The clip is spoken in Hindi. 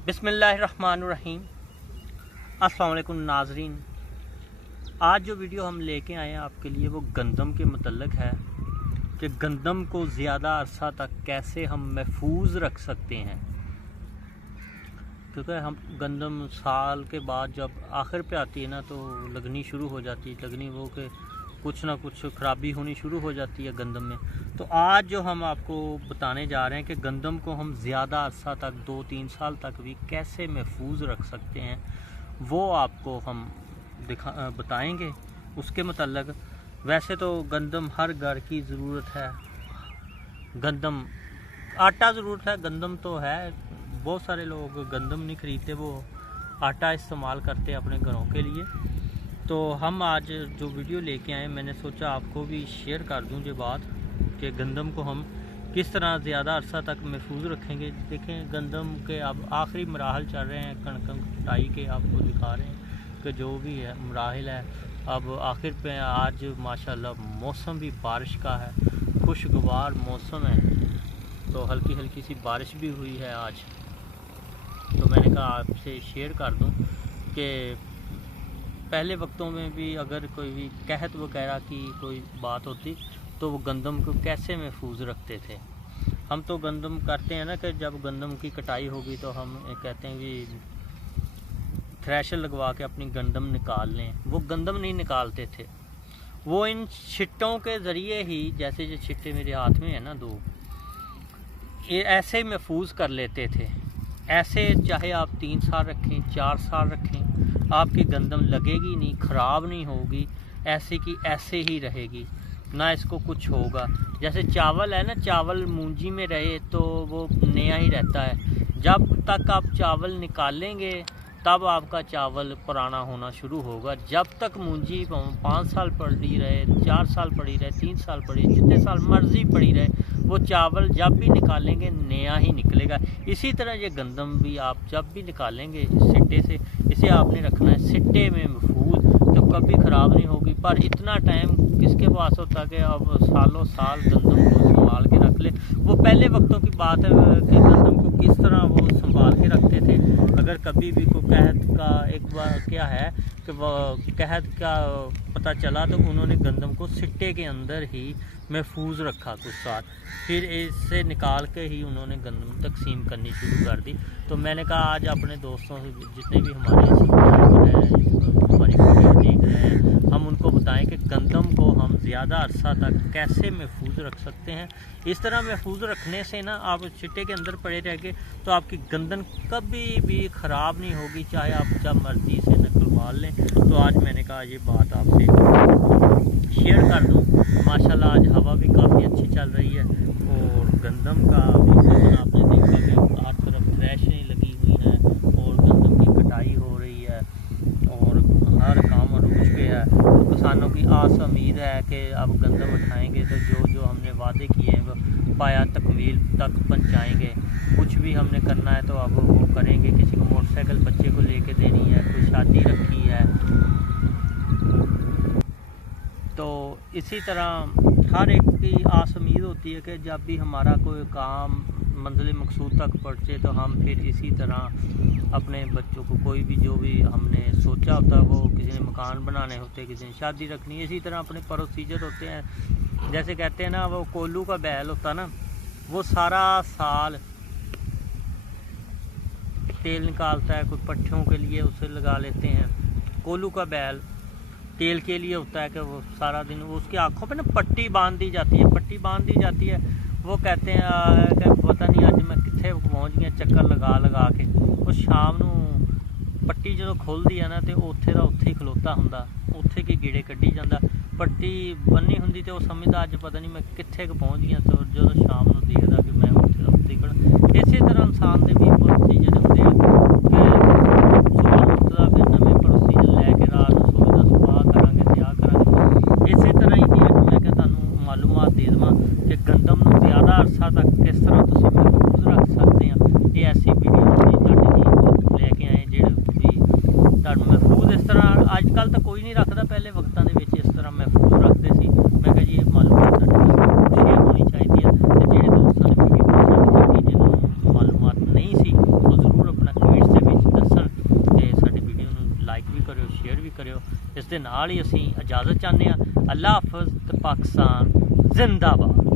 बिस्मिल्लाहिर्रहमानिर्रहीम। अस्सलाम वालेकुम नाजरीन। आज जो वीडियो हम लेके आए हैं आपके लिए वो गंदम के मतलब है कि गंदम को ज़्यादा अरसा तक कैसे हम महफूज रख सकते हैं, क्योंकि हम गंदम साल के बाद जब आखिर पे आती है ना तो लगनी शुरू हो जाती है, लगनी वो कि कुछ ना कुछ ख़राबी होनी शुरू हो जाती है गंदम में। तो आज जो हम आपको बताने जा रहे हैं कि गंदम को हम ज़्यादा अरसा तक 2-3 साल तक भी कैसे महफूज रख सकते हैं वो आपको हम बताएंगे उसके मतलब। वैसे तो गंदम हर घर की ज़रूरत है, गंदम आटा ज़रूरत है, गंदम तो है। बहुत सारे लोग गंदम नहीं खरीदते, वो आटा इस्तेमाल करते हैं अपने घरों के लिए। तो हम आज जो वीडियो लेके आए मैंने सोचा आपको भी शेयर कर दूं ये बात कि गंदम को हम किस तरह ज़्यादा अरसा तक महफूज रखेंगे। देखें गंदम के अब आखिरी मराहल चल रहे हैं, कणक कटाई के आपको दिखा रहे हैं कि जो भी है मराहल है अब आखिर पे। आज माशाल्लाह मौसम भी बारिश का है, खुशगवार मौसम है, तो हल्की हल्की सी बारिश भी हुई है आज। तो मैंने कहा आपसे शेयर कर दूं कि पहले वक्तों में भी अगर कोई भी कहत वगैरह की कोई बात होती तो वो गंदम को कैसे महफूज रखते थे। हम तो गंदम करते हैं ना कि जब गंदम की कटाई होगी तो हम कहते हैं कि थ्रेशर लगवा के अपनी गंदम निकाल लें। वो गंदम नहीं निकालते थे, वो इन छिट्टों के ज़रिए ही, जैसे ये छिट्टे मेरे हाथ में है ना 2, ये ऐसे ही महफूज कर लेते थे। ऐसे चाहे आप 3 साल रखें, 4 साल रखें, आपकी गंदम लगेगी नहीं, ख़राब नहीं होगी, ऐसे की ऐसे ही रहेगी, ना इसको कुछ होगा। जैसे चावल है ना, चावल मूंजी में रहे तो वो नया ही रहता है। जब तक आप चावल निकालेंगे तब आपका चावल पुराना होना शुरू होगा। जब तक मूंजी 5 साल पड़ी रहे, 4 साल पड़ी रहे, 3 साल पड़ी, जितने साल मर्जी पड़ी रहे, वो चावल जब भी निकालेंगे नया ही निकलेगा। इसी तरह ये गंदम भी आप जब भी निकालेंगे सिट्टे से, इसे आपने रखना है सिट्टे में महफूज, तो कभी ख़राब नहीं होगी। पर इतना टाइम किसके पास होता कि अब सालों साल गंदम को संभाल के रख ले। वो पहले वक्तों की बात है कि गंदम को किस तरह वो संभाल के रखते थे। अगर कभी भी को कहत का एक बार क्या है कि वो कहत का पता चला तो उन्होंने गंदम को सिट्टे के अंदर ही महफूज रखा कुछ साल, फिर इससे निकाल के ही उन्होंने गंदम तकसीम करनी शुरू कर दी। तो मैंने कहा आज अपने दोस्तों से जितने भी हमारे हमारी वीडियो देख रहे हैं, हम उनको बताएं कि गंदम को हम ज़्यादा अरसा तक कैसे महफूज रख सकते हैं। इस तरह महफूज रखने से ना आप सिट्टे के अंदर पड़े रहेंगे तो आपकी गंदम कभी भी ख़राब नहीं होगी, चाहे आप जब मर्ज़ी से निकलवा लें। तो आज मैंने कहा ये बात आपसे शेयर कर दूं। माशाल्लाह आज हवा भी काफ़ी अच्छी चल रही है और गंदम का भी सीजन आपने देखा कि हर तरफ थ्रेशें लगी हुई हैं और गंदम की कटाई हो रही है और हर काम अरूज पे है। तो किसानों की आस उम्मीद है कि अब गंदम उठाएंगे तो जो जो हमने वादे किए हैं वो पाया तकमील तक पहुँचाएँगे। कुछ भी हमने करना है तो अब वो करेंगे। किसी को मोटरसाइकिल बच्चे को लेके देनी है, कोई शादी रखी है, तो इसी तरह हर एक की आस उम्मीद होती है कि जब भी हमारा कोई काम मंजिल मकसूद तक पहुँचे तो हम फिर इसी तरह अपने बच्चों को कोई भी जो भी हमने सोचा होता है, वो किसी ने मकान बनाने होते हैं, किसी ने शादी रखनी है, इसी तरह अपने प्रोसीजर होते हैं। जैसे कहते हैं ना वो कोल्लू का बैल होता ना, वो सारा साल तेल निकालता है, कोई पट्ठों के लिए उसे लगा लेते हैं। कोल्लू का बैल तेल के लिए होता है कि वो सारा दिन उसकी आँखों पे ना पट्टी बांध दी जाती है, पट्टी बांध दी जाती है। वो कहते हैं कि पता नहीं आज मैं कितने पहुँच गया चक्कर लगा लगा के। वो शाम ਨੂੰ पट्टी जो खोल दी है ना तो उत्थे का उत्थे ही खलोता हुंदा, उत्थे की गेड़े कड्ढी जाता। पट्टी बन्नी हुंदी तो वो समझदा अज पता नहीं मैं कितने पहुँच गया, तो जो शाम ਨੂੰ देखदा कि मैं उत्थे का उत्थे खड़ा। इसी तरह इंसान के भी प्रोसीजर होंदे हैं कि सुबह उठदा फिर नवे प्रोसीजर लैके रात ਨੂੰ सोचदा सुबह करांगे ते आ करांगे। इसी तरह ही मैं कि तुहानूं मालूमात दे देवां कि गंदम ਨੂੰ ज़्यादा अरसा तक किस तरह तुसीं महफूज रख सकते हैं। ये ऐसी वीडियो लैके आए ਜਿਹੜੇ भी तुहानूं महफूज इस तरह अजकल तो कोई नहीं रखता, पहले वक्तां दे विच इस तरह महफूज रखते सी। मैं कहा जी ये मालूमात शेयर होनी चाहिए है। तो ਜਿਹੜੇ दोस्तों ने वीडियो पसंद की जिन्होंने मालूमात नहीं सी वो ज़रूर अपना करियो। इस दे नाल ही असीं इजाज़त चाहते हैं। अल्लाह हाफिज़। पाकिस्तान जिंदाबाद।